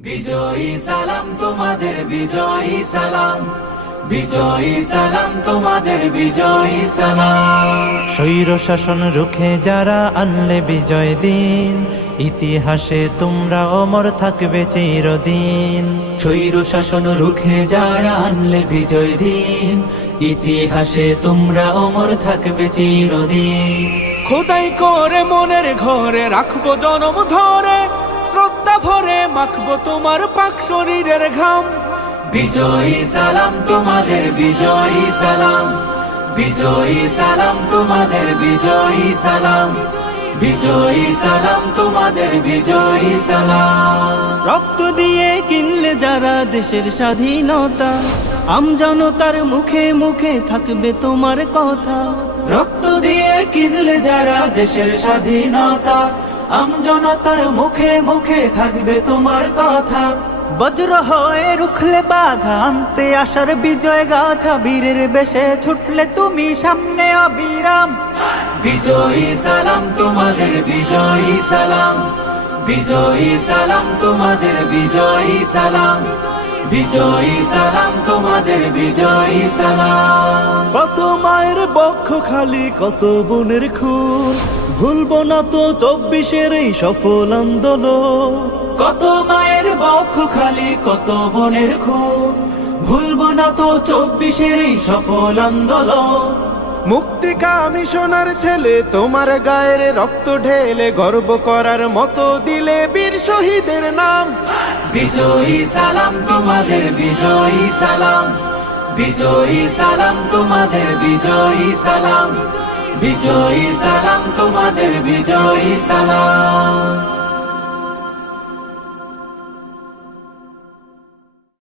বিজয়ী সালাম তোমাদের, বিজয়ী সালাম, বিজয়ী সালাম তোমাদের, বিজয়ী সালাম। স্বৈর শাসন রুখে যারা আনলে বিজয় দিন, ইতিহাসে তোমরা অমর থাকবে চিরদিন। স্বৈর শাসন রুখে যারা আনলে বিজয় দিন, ইতিহাসে তোমরা অমর থাকবে চিরদিন। খোদাই করে মনের ঘরে রাখবো জনম ধরে, শ্রদ্ধা ভরে মাখবো তোমার পাক শরীরের ঘাম। বিজয়ী সালাম তোমাদের, বিজয়ী সালাম, বিজয়ী সালাম তোমাদের, বিজয়ী সালাম, বিজয়ী সালাম তোমাদের, বিজয়ী সালাম। রক্ত দিয়ে কিনলে যারা দেশের স্বাধীনতা, আমজনতার মুখে মুখে থাকবে তোমার কথা। রক্ত দিয়ে কিনলে যারা দেশের স্বাধীনতা, আমজনতার মুখে মুখে থাকবে তোমার কথা। বজ্র হয়ে রুখলে বাধা, আনতে আসার বিজয় গাথা, বীরের বেশে ছুটলে তুমি সামনে অবিরাম। বিজয়ী সালাম তোমাদের, বিজয়ী সালাম, বিজয়ী সালাম তোমাদের, বিজয়ী সালাম, বিজয়ী সালাম তোমাদের, বিজয়ী সালাম। কত মায়ের বক্ষ খালি, কত বোনের খুন, ভুলবো না তো 24-এর এই সফল আন্দোলন। কত মায়ের বক্ষ খালি, কত বোনের খুন, ভুলবো না তো 24-এর এই সফল আন্দোলন। মুক্তিকামী সোনার ছেলে তোমার গায়ের রক্ত ঢেলে, গর্ব করার মতো দিলে বীর শহীদের নাম। বিজয়ী সালাম তোমাদের, বিজয়ী সালাম, বিজয়ী সালাম তোমাদের, বিজয়ী সালাম, বিজয়ী সালাম তোমাদের, বিজয়ী সালাম।